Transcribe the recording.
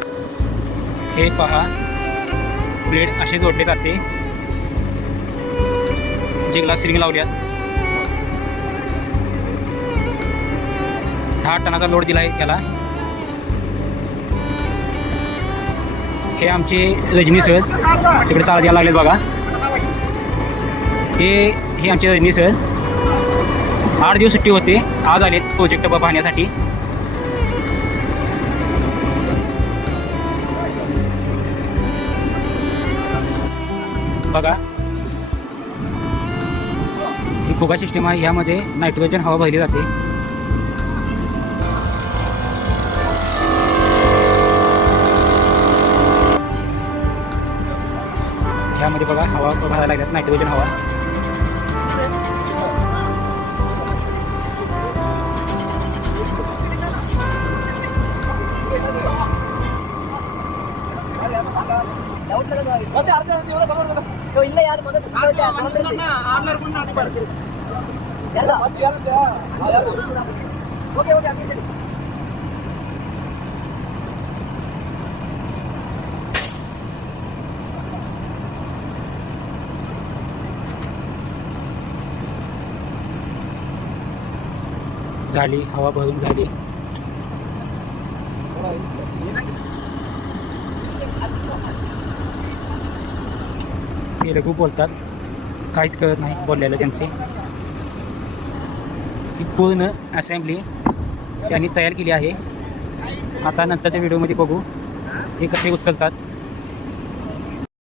हे पहा, ब्लेड असे जोडले जाते. जिगला स्प्रिंग लावल्यात. 10 टनाचा लोड दिला आहे त्याला. हे आमचे रजनी सर तिकडे चालत यायला लागलेत बघा. हे आमचे रजनी सर 8 दिवस सुट्टी होते, आज आलेत प्रोजेक्ट पाहण्यासाठी. बघा, ही फुगा सिस्टीम आहे. ह्यामध्ये नायट्रोजन हवा भरली जाते. ह्यामध्ये बघा हवा भरायला लागतात, नायट्रोजन हवा. झाली, हवा भरून झाली. ते लघु बोलतात, काहीच कळत नाही बोललेलं त्यांचे. ती पूर्ण असेंब्ली त्यांनी तयार केली आहे. आता नंतरच्या व्हिडिओमध्ये बघू हे कसे उचलतात.